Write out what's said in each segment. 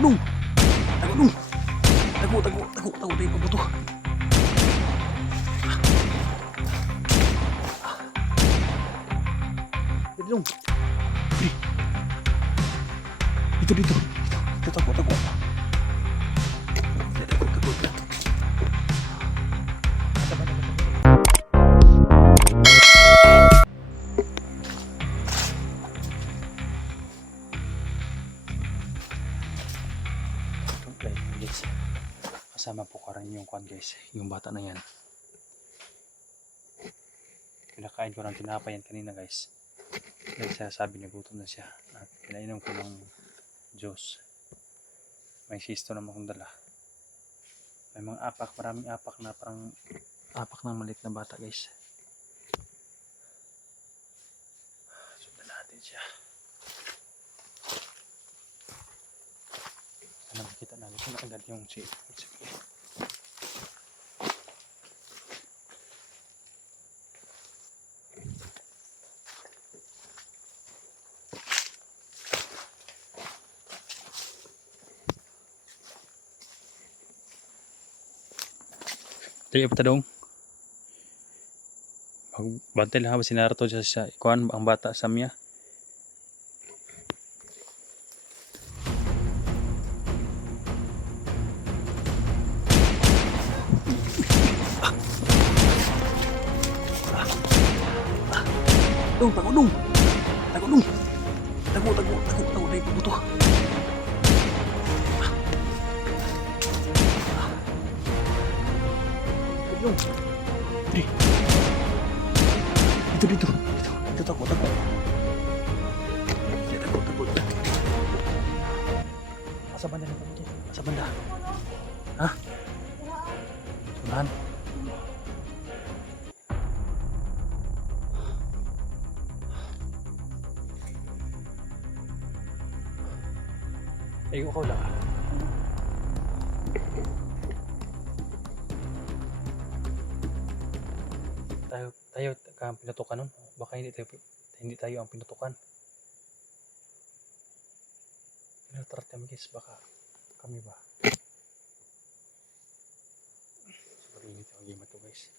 dong. Tago dong. Tago tayo pabuto. Dito dong. Dito. Tago. Tago. Guys, kasama po ka rin yung kwan guys, yung bata na yan. Pinakain ko ng tinapay yan kanina guys. Dahil siya sabi niya gutom na siya. At pinainom ko ng juice. May sisto naman akong dala. May mga apak, maraming apak na parang apak ng maliit na bata guys. Sundan natin siya. Sana makita natin agad yung si tayo pa tadong. Magbantay lang habang sinarato siya sa ikuan ang bata sa miya. Tago dong. Tago tayo pabuto. Dito. Tago. Asa banda na pabuto? Asa banda? Ha? Sunahan? Ay, ko lang. Tayo ang pinutukan nun. Baka hindi tayo ang pinutukan. Pinatrat kami guys, baka kami ba? Sobrang init ang game ito guys.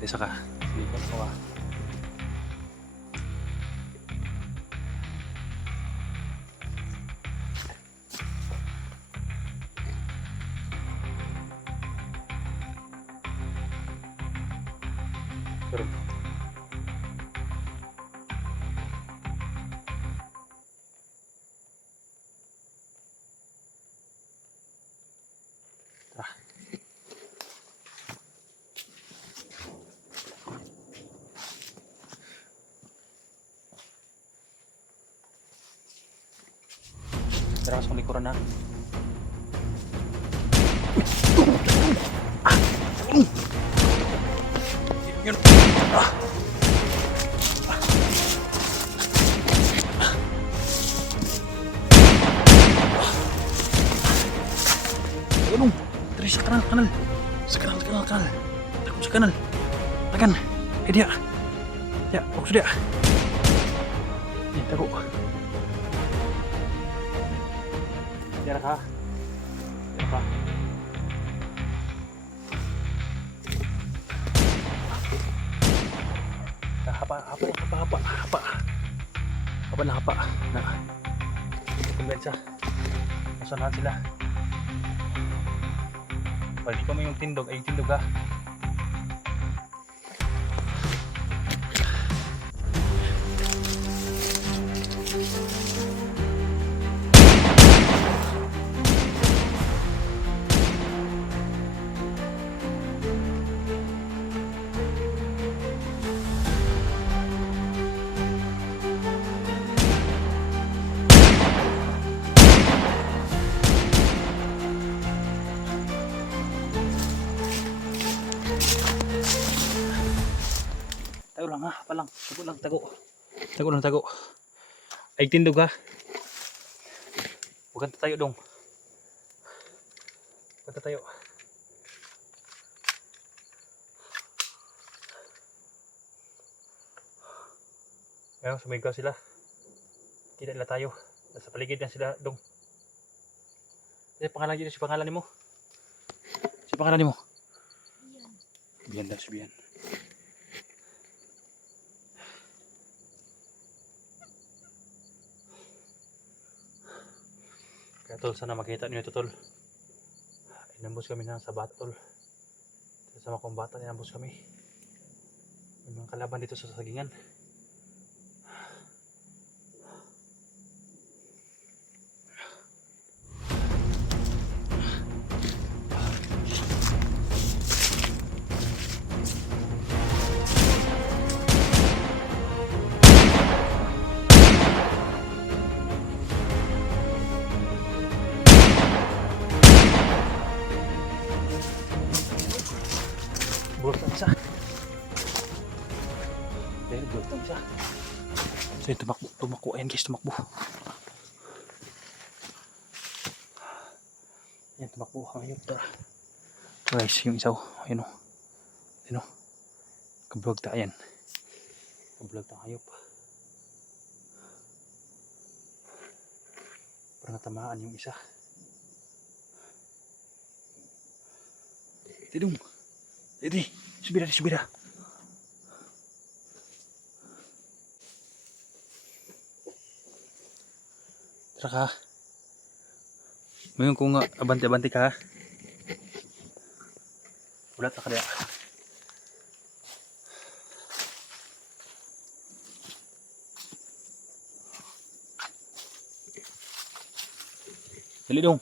Desa ka. Hindi ko nawa. Pero tara sa likuran na. Yun. Tulong. Dari sa kanal. Sa kanal. Takot sa kanal. Takan. Dia. Ya, fokus dia. Ni taruh. Dia ka. Hapa. Nah. Kumbensa. Nasanahan sila. Pwede kami yung tindog. Ay, yung tindog ha. Tago lang ha, palang. Tago. Ay tindog ha. Bukan tayo dong. Bukan tayo. Ayan, sumigaw sila. Kita nila tayo. Sa paligid na sila dong. Pangalan dito, si pangalan mo. Si pangalan mo. Bian daw si Bian. Kaya tol, sana makita niyo ito tol. Inambos kami na sa bata tol. Sama kong bata, inambos kami. May mga kalaban dito sa sagingan. Bultan siya. Dahil bultan siya. So yun, tumakbo. Ayan guys, tumakbo. Ayan, tumakbo. Ayun, tara. Guys, yung isaw. Ayun o. Ayun o. Kablog ta, ayan. Kablog ta, ayop. Parang natamaan yung isa. Tidong. Jadi, subira. Tara ka. Ngayon kung abante-abante ka. Ulat na ka diya. Dali dong.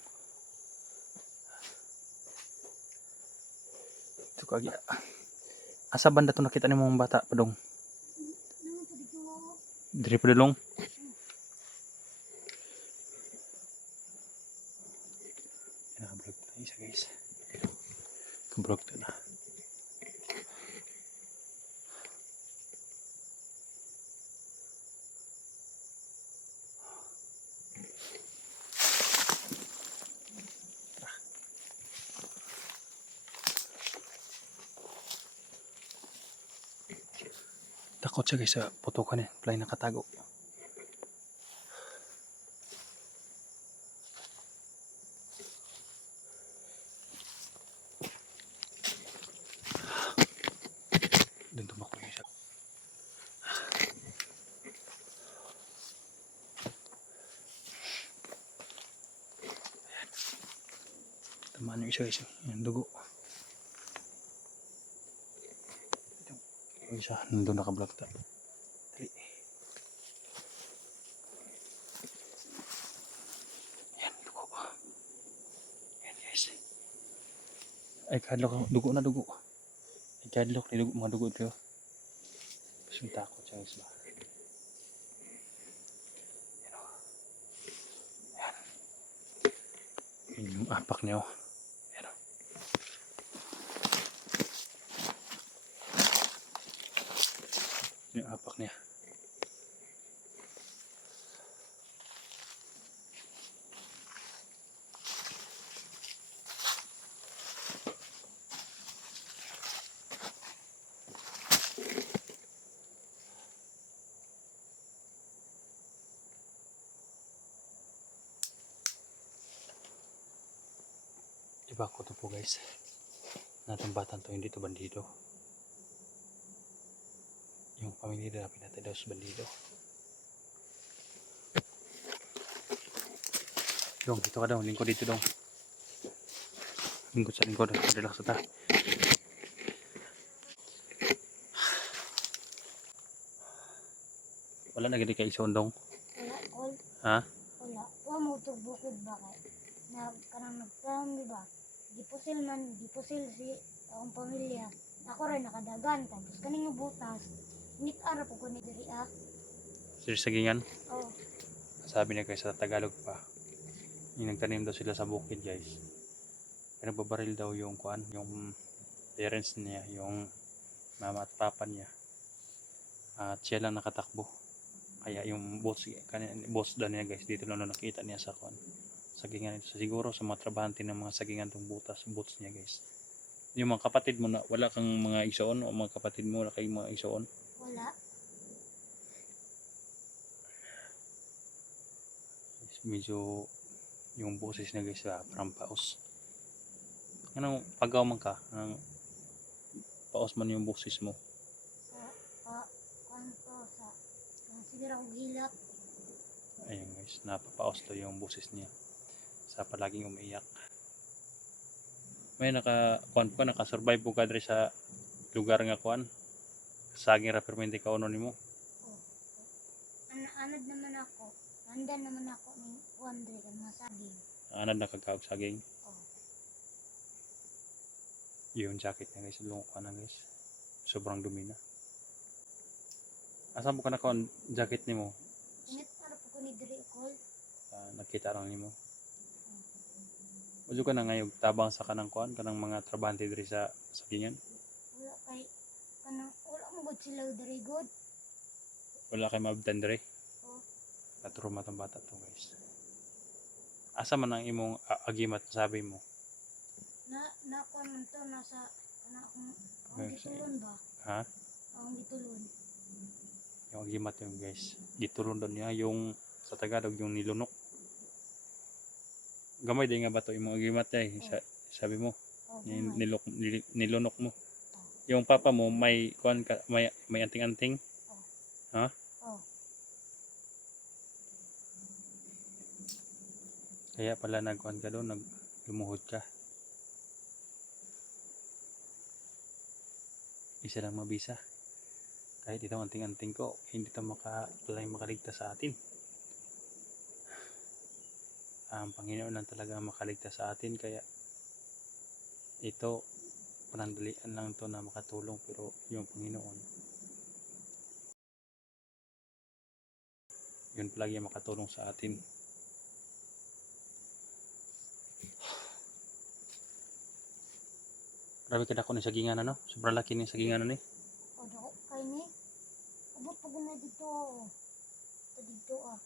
Ito asa banda to nakita ni mong bata pa dong? Diri pa dong. Nakablog na isa guys. Kablog na. Takot siya guys sa putukan eh. Play nakatago. Doon tumakbo siya. Tamaan yung isa guys. Yung dugo. Yung isa, nandun nakablog ta. Dali. Yan, dugo. Yan guys. Ay, kadlok. Dugo na dugo. Ay, kadlok. Mga dugo ito. Kasi takot siya guys ba. Yan o. Yan. Yan yung apak niya o. Yung apak niya. Iba ko to po guys. Natang batang to hindi to bandido. Yung pamilya nila pinatay daw sa bandido. Dong, dito ka daw. Lingkod dito dong. Lingkod sa lingkod. Relax sa ta. Wala na gani kay ison dong. Wala, all. Ha? Wala. Wa mo to bukid ba kay? Na kanang nagpam di ba? Gipusil si akong pamilya. Ako rin nakadagan tapos kaning butas. Nit ara po ko ni diri ah. Sir sagingan. Oh. Sabi niya guys sa Tagalog pa. Yung nagtanim daw sila sa bukid guys. Pero babaril daw yung kuan, yung parents niya, yung mama at papa niya. At siya lang nakatakbo. Kaya yung boss daw niya guys dito lang nakita niya sa kuan. Sagingan ito siguro sa mga trabahante ng mga sagingan tong bots niya guys. Yung mga kapatid mo na wala kang mga isoon o mga kapatid mo wala kayong mga isoon? Wala. medyo yung boses niya guys parang paos. Anong pagaw man ka? Anong paos man yung boses mo? Sa kanto sa siguro ako gilat. Ayun guys, napapaos to yung boses niya sa palaging umiiyak. May nakasurvive po ka diri sa lugar nga kuan. Saging ra permente ka uno nimo. Oh. Anad naman ako. Nandan naman ako ni Wandre kan masaging. Anad nakagaog saging. Oh. Yung jacket niya guys, lungo ka na guys. Sobrang dumi na. Asa mo ka na kuan jacket nimo? Init ara po ko ni diri kol. Nakita lang nimo. Ujo ka na ngayog tabang sa kanang kuan kanang mga trabahante diri sa sagingan. Wala kay kanang wala mo gud sila diri good. Wala kay mabtan diri. Oh. Naturuma tong bata to guys. Asa man ang imong agimat sabi mo? Na kuan man to nasa kana akong Guys, gitulon ba? Ha? Akong gitulon. Yung agimat yung guys. Gitulon doon niya yung sa Tagalog yung nilunok. Gamay din nga ba to imong agimat niya sabi mo Oh, nilunok mo. Yung papa mo may kuan ka may anting-anting. Ha? Oh. Kaya pala nagkuan ka doon, naglumuhod ka. Isa lang mabisa. Kahit ito anting-anting ko, hindi ito makaligtas sa atin. Ang Panginoon lang talaga makaligtas sa atin, kaya ito panandalian lang to na makatulong, pero yung Panginoon yun palagi makatulong sa atin. Grabe ka dako ni sagingan ano? Sobrang laki ni sagingan ni. O dako kay ni. Abot pa gud na dito oh. Dito ah.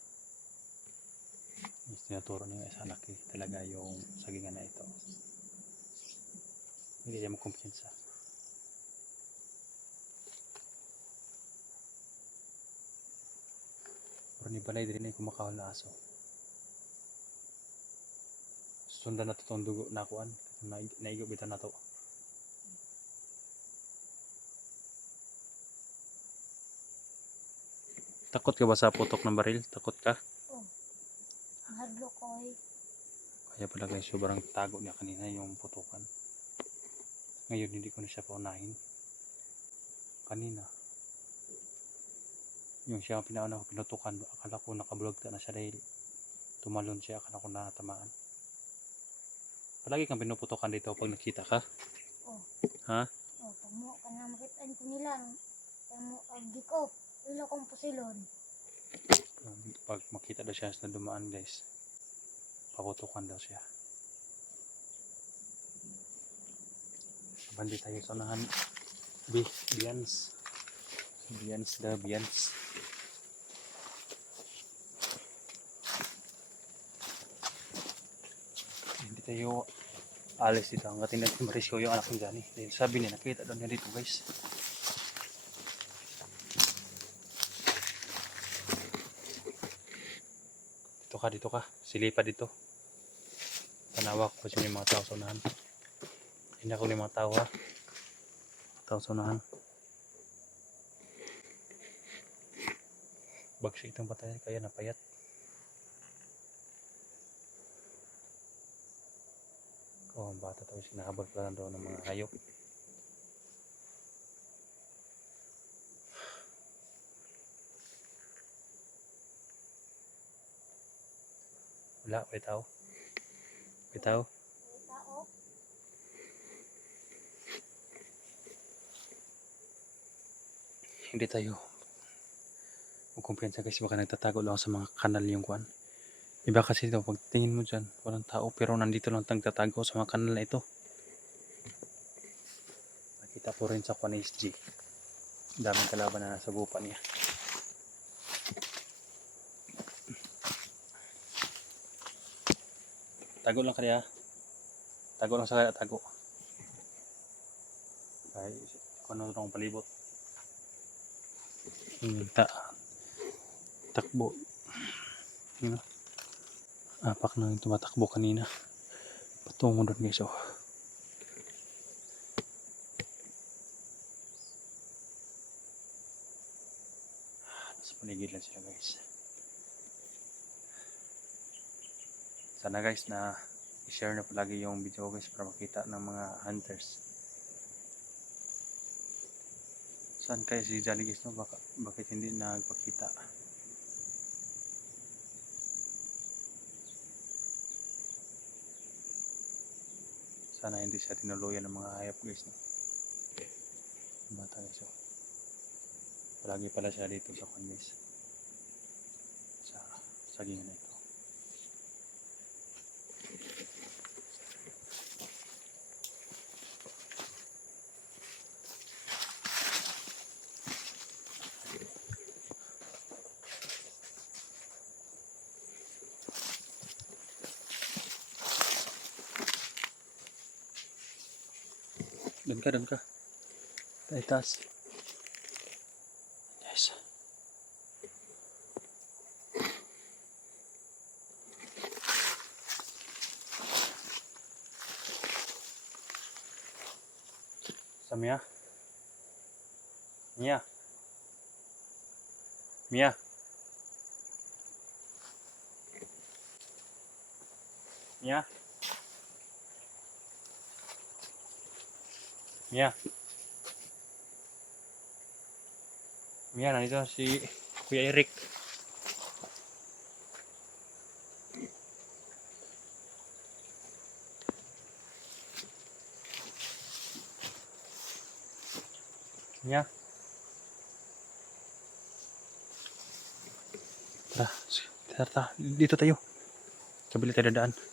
Tinuturo niya sa anak talaga yung sagingan na ito. Hindi niya makumpiyansa. Pero ni balay din ay kumakahol na aso. Sundan na itong dugo na kuan. Naigo bitan na to. Takot ka ba sa putok ng baril? Takot ka? Oh. Mahadlo ko eh. Kaya pala guys, sobrang tago niya kanina yung putukan. Ngayon hindi ko na siya paunahin. Kanina. Yung siya ang pinauna ko pinutukan, akala ko nakablogta na siya dahil tumalon siya, akala ko natamaan. Palagi kang pinuputukan dito pag nakita ka. Oh. Ha? Oh, pag mo ka na makitaan ko nila. Pag mo agdi ko. Wala kong pusilon. Pag makita daw siya sa dumaan guys, paputukan daw siya. Bandi tayo sa unahan. Bians daw, Bians. Hindi tayo alis dito hanggang natin marisyo yung anak ng Johnny. Dahil sabi niya, nakita daw niya dito guys. Dito ka. Silipa dito. Tanawa ko kasi yung mga tao sa unahan. Hindi ako yung mga tao ha. Tao sa unahan. Bagsi itong patay kaya napayat. Oh, ang bata tapos sinahabag pa lang daw ng mga hayop. Wala, bitaw. Bitaw. May tao. Hindi tayo magkumpiyansa kasi baka nagtatago lang sa mga kanal yung kwan. Iba kasi ito, pag tingin mo dyan, walang tao pero nandito lang nagtatago sa mga kanal na ito. Nakita ko rin sa kwan SG. Daming kalaban na nasa gupa niya. Tago lang kaya. Tago lang sa kaya, tago. Ay, kung ano itong palibot. Takbo. Apak na yung tumatakbo kanina. Patungo doon guys, oh. Nasa paligid lang sila guys. Sana guys na i-share na palagi yung video guys para makita ng mga hunters. Saan kaya si Johnny guys, no? Bakit hindi nagpakita? Sana hindi siya tinuluyan ng mga hayop guys, no? Bata guys, oh. Palagi pala siya dito sa kwan guys. Sa sagingan na ito. Doon ka. Taas. Yes. Samia? Mia? Mia? Mia? Mia? Mia, nandito si Kuya Eric. Mia? Tara, dito tayo. Kabila tayo dadaan.